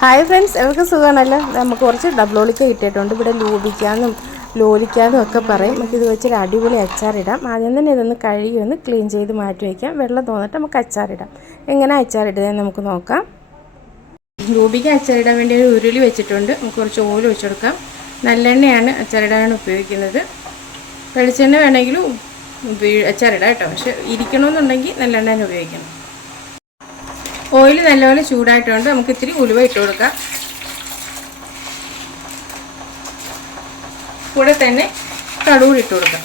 Hi friends എനിക്ക് സുഖമാണല്ലോ നമുക്ക് കുറച്ച് ഡബ്ലോളിക്ക ഇട്ടിട്ടുണ്ട് ഇവിടെ ലൂപിക്കാനും ലോലിക്കാനും ഒക്കെ പറയും. നമുക്ക് ഇത് വെച്ചൊരു അടിപൊളി അച്ചാറിടാം. ആദ്യം തന്നെ ഇതൊന്ന് കഴുകി ഒന്ന് ക്ലീൻ ചെയ്ത് മാറ്റി വയ്ക്കാം വെള്ളം തോന്നിട്ട് നമുക്ക് അച്ചാറിടാം. എങ്ങനെ അച്ചാറിടുന്നതെന്ന് നമുക്ക് നോക്കാം. ലോപിക്ക അച്ചാറിടാൻ വേണ്ടി ഒരു ഉരുളി വെച്ചിട്ടുണ്ട്. നമുക്ക് കുറച്ച് ഓയിൽ വെച്ചെടുക്കാം നല്ലെണ്ണയാണ് അച്ചാറിടാനാണ് ഉപയോഗിക്കുന്നത്. വെളിച്ചെണ്ണ വേണമെങ്കിലും ഉപയോ- അച്ചാറിടാം കേട്ടോ. പക്ഷെ ഇരിക്കണമെന്നുണ്ടെങ്കിൽ നല്ലെണ്ണ തന്നെ ഉപയോഗിക്കണം ഓയിൽ നല്ലപോലെ ചൂടായിട്ടുണ്ട്. നമുക്ക് ഇത്തിരി ഉലുവ ഇട്ട് കൊടുക്കാം. കൂടെ തന്നെ കടുകൂടി ഇട്ട് കൊടുക്കാം.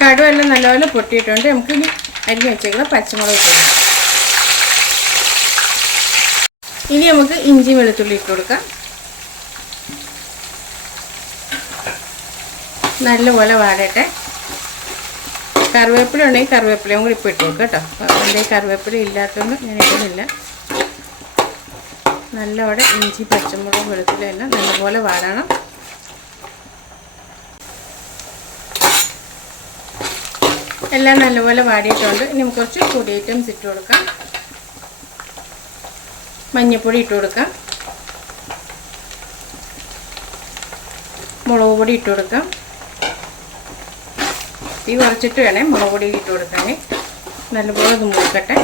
കടുവെല്ലാം നല്ലപോലെ പൊട്ടിയിട്ടുണ്ട്. നമുക്ക് ഇനി അരിഞ്ഞ് വെച്ചേക്കുന്ന പച്ചമുളക് ഇട്ട് കൊടുക്കാം. ഇനി നമുക്ക് ഇഞ്ചി വെളുത്തുള്ളി ഇട്ട് കൊടുക്കാം. നല്ലപോലെ വാടട്ടെ. കറിവേപ്പില ഉണ്ടെങ്കിൽ കറിവേപ്പിലയും കൂടി ഇപ്പോൾ ഇട്ടു കേട്ടോ. എന്റെ കറിവേപ്പില ഇല്ലാത്തതുകൊണ്ട് ഞാൻ ഇടുന്നില്ല. നല്ലവിടെ ഇഞ്ചി പച്ചമുളക് വെളുത്തുള്ളി എല്ലാം നല്ലപോലെ വാടണം. എല്ലാം നല്ലപോലെ വാടിയിട്ടുണ്ട്. ഇനി നമുക്ക് കുറച്ച് പൊടി ഐറ്റംസ് ഇട്ട് കൊടുക്കാം. മഞ്ഞൾപ്പൊടി ഇട്ട് കൊടുക്കാം. മുളക് പൊടി ഇട്ട് കൊടുക്കാം. തീ കുറച്ചിട്ട് വേണേ മുളക് പൊടി ഇട്ട് കൊടുക്കാൻ നല്ലപോലെ ഒന്ന് മൂക്കട്ടെ.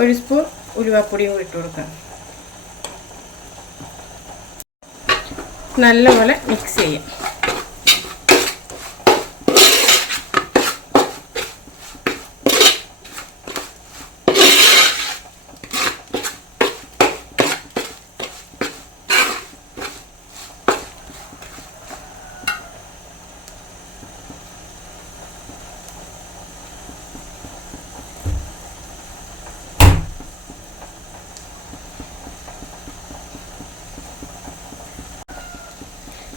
ഒരു സ്പൂൺ ഉലുവാപ്പൊടിയും ഇട്ട് കൊടുക്കാം. നല്ലപോലെ മിക്സ് ചെയ്യാം.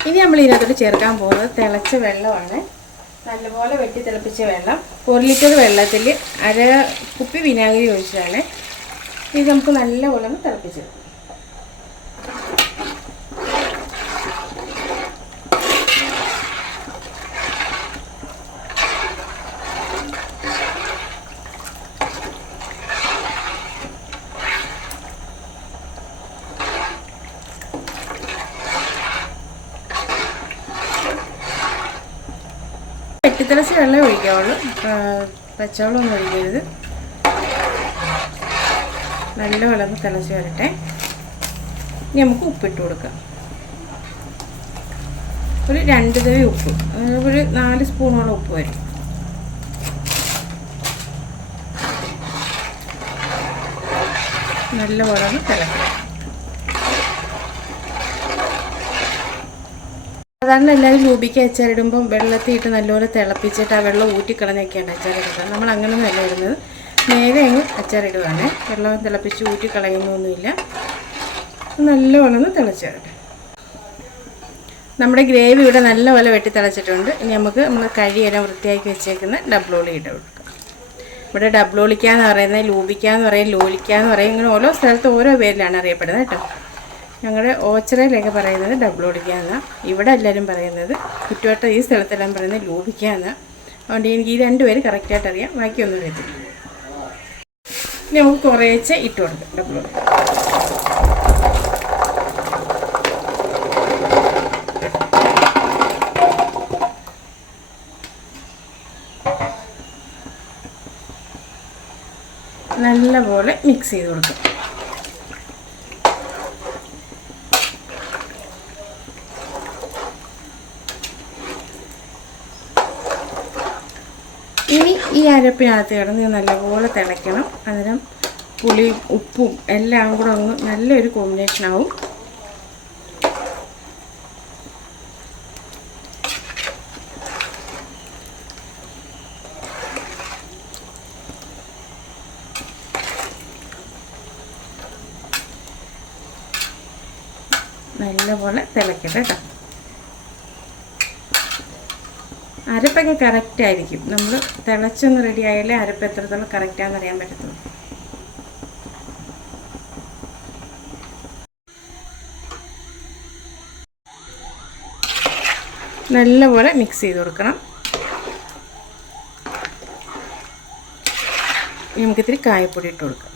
ഇനി നമ്മൾ ഇതിനകത്തോട്ട് ചേർക്കാൻ പോകുന്നത് തിളച്ച വെള്ളമാണ്. നല്ലപോലെ വെട്ടി തിളപ്പിച്ച വെള്ളം. ഒരു ലിറ്റർ വെള്ളത്തിൽ അര കുപ്പി വിനാഗിരി ഒഴിച്ചതാണ് ഇത് നമുക്ക് നല്ലപോലെ ഒന്ന് തിളപ്പിച്ചെടുക്കാം. വെട്ടിത്തിളച്ച് വെള്ളം ഒഴിക്കാവുള്ളൂ. പച്ചവെള്ളം ഒന്നും ഒഴിക്കരുത്. നല്ല വെള്ളം തിളച്ച് വരട്ടെ. ഇനി നമുക്ക് ഉപ്പിട്ട് കൊടുക്കാം. ഒരു രണ്ട് തവി ഉപ്പ്. ഒരു നാല് സ്പൂണോളം ഉപ്പ് വരും. നല്ല വെള്ളം തിളക്കണം. സാധാരണ എല്ലാവരും രൂപിക്ക് അച്ചാറിടുമ്പം വെള്ളത്തിൽ ഇട്ട് നല്ലപോലെ തിളപ്പിച്ചിട്ട് ആ വെള്ളം ഊറ്റിക്കളഞ്ഞൊക്കെയാണ് അച്ചാറിടുന്നത്. നമ്മൾ അങ്ങനെയൊന്നും അല്ല ഇടുന്നത്. നേരെ അങ്ങ് അച്ചാറിടുവാണ്. വെള്ളം തിളപ്പിച്ച് ഊറ്റിക്കളയുന്നൊന്നുമില്ല. നല്ലപോലെ ഒന്ന് തിളച്ചിടട്ടെ. നമ്മുടെ ഗ്രേവി ഇവിടെ നല്ലപോലെ വെട്ടി തിളച്ചിട്ടുണ്ട്. ഇനി നമുക്ക് നമ്മൾ കഴിയെല്ലാം വൃത്തിയാക്കി വെച്ചേക്കുന്ന ഡബ്ലോളി ഇട്ട് കൊടുക്കാം. ഇവിടെ ഡബ്ലോളിക്കാന്ന് പറയുന്നത് ലൂപിക്കാന്ന് പറയും ലോലിക്കാന്ന് പറയും ഇങ്ങനെ ഓരോ സ്ഥലത്ത് ഓരോ പേരിലാണ് അറിയപ്പെടുന്നത് കേട്ടോ. ഞങ്ങളുടെ ഓച്ചിറയിലൊക്കെ പറയുന്നത് ഡബ്ലോളിക്ക എന്നാണ് ഇവിടെ എല്ലാവരും പറയുന്നത് ചുറ്റുവട്ടം ഈ സ്ഥലത്തെല്ലാം പറയുന്നത് ലൂബിക്ക എന്നാണ് അതുകൊണ്ട് എനിക്ക് ഈ രണ്ട് പേര് കറക്റ്റായിട്ട് അറിയാം. ബാക്കിയൊന്നും അറിയത്തില്ല. ഇനി നമുക്ക് കുറേശ്ശെ ഇട്ട് കൊടുക്കാം. ഡബ്ലോളി നല്ലപോലെ മിക്സ് ചെയ്ത് കൊടുക്കും ഇനി ഈ അരപ്പിനകത്ത് കിടന്ന് നല്ലപോലെ തിളയ്ക്കണം. അന്നേരം പുളിയും ഉപ്പും എല്ലാം കൂടെ ഒന്ന് നല്ലൊരു കോമ്പിനേഷൻ ആവും. നല്ലപോലെ തിളക്കട്ടെ കേട്ടോ അരപ്പൊക്കെ കറക്റ്റ് ആയിരിക്കും. നമ്മൾ തിളച്ചൊന്ന് റെഡി ആയാലേ അരപ്പ് എത്രത്തോളം കറക്റ്റാണെന്ന് അറിയാൻ പറ്റത്തുള്ളൂ. നല്ലപോലെ മിക്സ് ചെയ്ത് കൊടുക്കണം. നമുക്കിത്തിരി കായപ്പൊടി ഇട്ട് കൊടുക്കാം.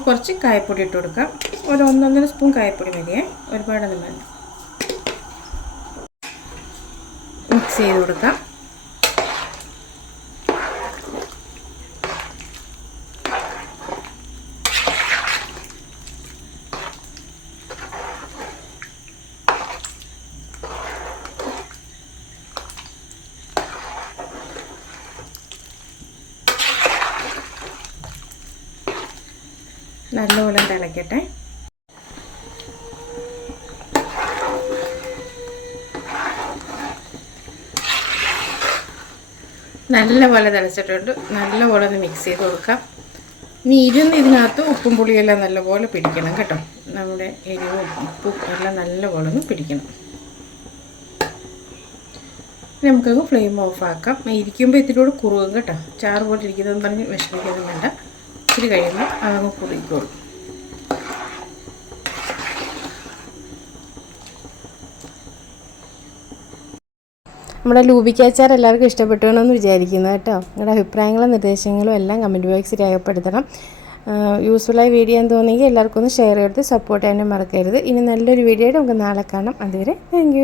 നമുക്ക് കുറച്ച് കായപ്പൊടി ഇട്ട് കൊടുക്കാം. ഒരു ഒന്നൊന്നര സ്പൂൺ കായപ്പൊടി മതിയേ ഒരുപാടൊന്നും വേണ്ട. മിക്സ് ചെയ്ത് കൊടുക്കാം. നല്ലപോലെ തിളയ്ക്കട്ടെ നല്ലപോലെ തിളച്ചിട്ടുണ്ട്. നല്ലപോലെ ഒന്ന് മിക്സ് ചെയ്ത് കൊടുക്കാം. ഇനി ഇരുന്ന് ഇതിനകത്ത് ഉപ്പും പുളിയെല്ലാം നല്ലപോലെ പിടിക്കണം കേട്ടോ. നമ്മുടെ എരിവും ഉപ്പും എല്ലാം നല്ലപോലെ ഒന്ന് പിടിക്കണം. നമുക്കത് ഫ്ലെയിം ഓഫ് ഇരിക്കുമ്പോൾ ഇത്തിരി കൂടെ കുറുകും കേട്ടോ. ചാറ് പോലെ ഇരിക്കുന്നതെന്ന് പറഞ്ഞ് വിഷമിക്കൊന്നും വേണ്ട. ഇച്ചിരി കഴിയുമ്പോൾ അതങ്ങ് കുറുകിക്കോളും നമ്മുടെ ലൂബിക്കാച്ചാർ എല്ലാവർക്കും ഇഷ്ടപ്പെട്ടു എന്ന് വിചാരിക്കുന്നു കേട്ടോ. നിങ്ങളുടെ അഭിപ്രായങ്ങളും നിർദ്ദേശങ്ങളും എല്ലാം കമന്റ് ബോക്സിൽ രേഖപ്പെടുത്തണം. യൂസ്ഫുള്ളായ വീഡിയോ എന്ന് തോന്നിയെങ്കിൽ എല്ലാവർക്കും ഒന്ന് ഷെയർ ചെയ്ത് സപ്പോർട്ട് ചെയ്യാനും മറക്കരുത്. ഇനി നല്ലൊരു വീഡിയോ ആയിട്ട് നമുക്ക് നാളെ കാണാം. അതുവരെ താങ്ക്